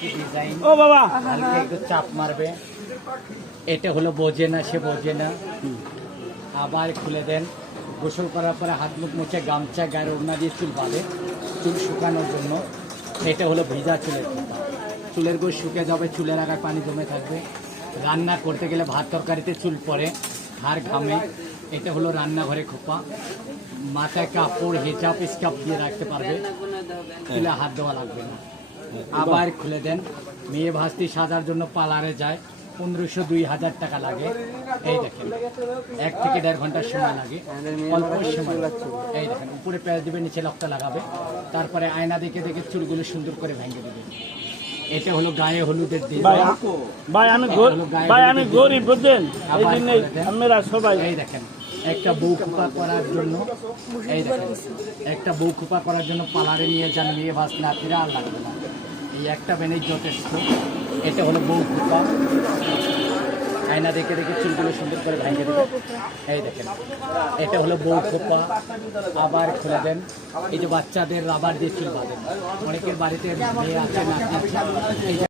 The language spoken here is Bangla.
ডিজাইন ও বাবা হালকা একটু চাপ মারবে, এটা হলো বোঝে না, সে বোঝে না। আবার খুলে দেন, গোসল করার পরে হাত মুখ মুছে গামছা গায়ে ওড়না দিয়ে চুল বাঁধে, চুল শুকানোর জন্য। এটা হলো ভিজা চুলের খোপা, চুলের গোড় শুকে যাবে, চুলের আগায় পানি জমে থাকবে। রান্না করতে গেলে ভাত তরকারিতে চুল পড়ে, হাড় ঘামে, এটা হলো রান্নাঘরে খোপা। মাথায় কাপড় হিজাব স্কাপ দিয়ে রাখতে পারবে, চুলে হাত দেওয়া লাগবে না। আবার খুলে দেন, মেয়ে ভাস্তি সাজার জন্য পার্লারে যায়, 1500-2000 টাকা লাগে। এই দেখেন 1 থেকে 1.5 ঘন্টার সময় লাগে, অল্প সময়। এই দেখেন উপরে পেঁয়াজ দিবে, নিচে লকটা লাগাবে, তারপরে আয়না দেখে দেখে চুলগুলো সুন্দর করে ভেঙে দেবে। এটা হলো গায়ে হলুদের দিন। ভাই আমি গরিব বুঝছেন, এই জন্য আমরা সবাই এই দেখেন একটা বউ খোপা করার জন্য, এই দেখেন একটা বউ খোপা করার জন্য পার্লারে নিয়ে যান মেয়ে ভাস্তি নাতিরা, আর লাগবে না, এই একটা বেনেই যথেষ্ট। এটা হলো বউ খোপা, আয়না দেখে দেখে চুলগুলো সুন্দর করে ভেঙে দেবে। এই দেখেন এটা হলো বউ খোপা। আবার খুলে দেন, এই যে বাচ্চাদের রাবার দিয়ে চুল বাঁধেন, অনেকের বাড়িতে মেয়ে আছে, নাতি আছে, এই